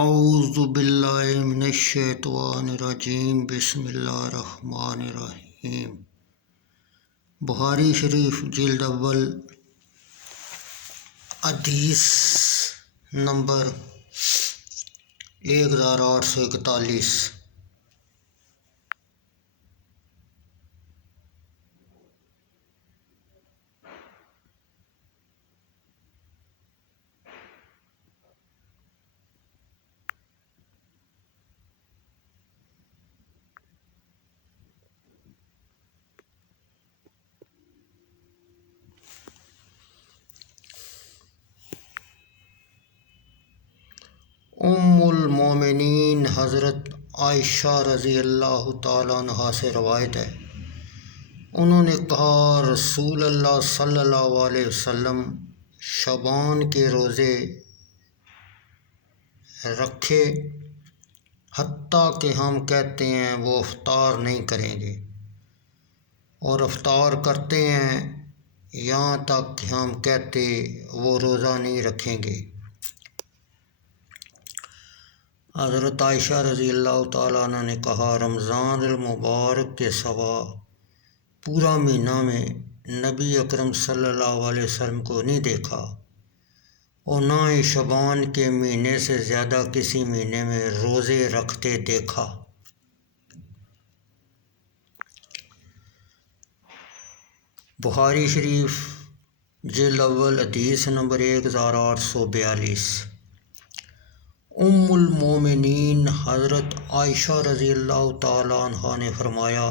اعوذ باللہ من الشیطان الرجیم بسم اللہ الرحمن الرحیم۔ بخاری شریف جلد اول حدیث نمبر 1841۔ ام المومنین حضرت عائشہ رضی اللہ تعالیٰ عنہا سے روایت ہے، انہوں نے کہا رسول اللہ صلی اللہ علیہ وسلم شعبان کے روزے رکھے حتیٰ کہ ہم کہتے ہیں وہ افطار نہیں کریں گے، اور افطار کرتے ہیں یہاں تک کہ ہم کہتے وہ روزہ نہیں رکھیں گے۔ حضرت عائشہ رضی اللہ تعالیٰ عنہ نے کہا رمضان المبارک کے سوا پورا مہینہ میں نبی اکرم صلی اللہ علیہ وسلم کو نہیں دیکھا، اور نہ ہی شعبان کے مہینے سے زیادہ کسی مہینے میں روزے رکھتے دیکھا۔ بخاری شریف جلد اول حدیث نمبر 1842۔ ام المومنین حضرت عائشہ رضی اللہ تعالیٰ عنہ نے فرمایا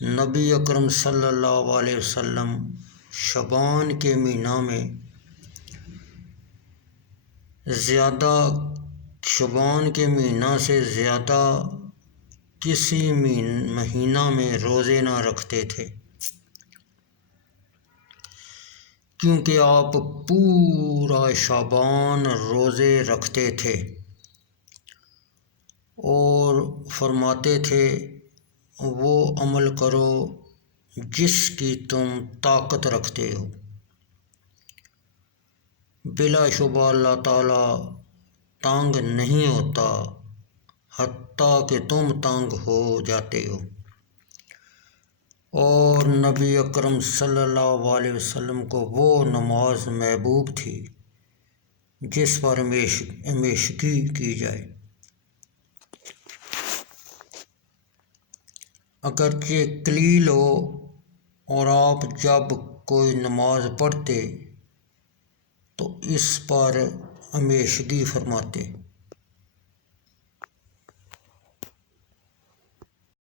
نبی اکرم صلی اللہ علیہ وسلم شعبان کے مہینہ میں شعبان کے مہینہ سے زیادہ کسی مہینہ میں روزے نہ رکھتے تھے، کیونکہ آپ پورا شعبان روزے رکھتے تھے اور فرماتے تھے وہ عمل کرو جس کی تم طاقت رکھتے ہو، بلا شبہ اللہ تعالیٰ تنگ نہیں ہوتا حتیٰ کہ تم تنگ ہو جاتے ہو۔ اور نبی اکرم صلی اللہ علیہ وسلم کو وہ نماز محبوب تھی جس پر ہمیشگی کی جائے، اگرچہ قلیل ہو، اور آپ جب کوئی نماز پڑھتے تو اس پر ہمیشگی فرماتے۔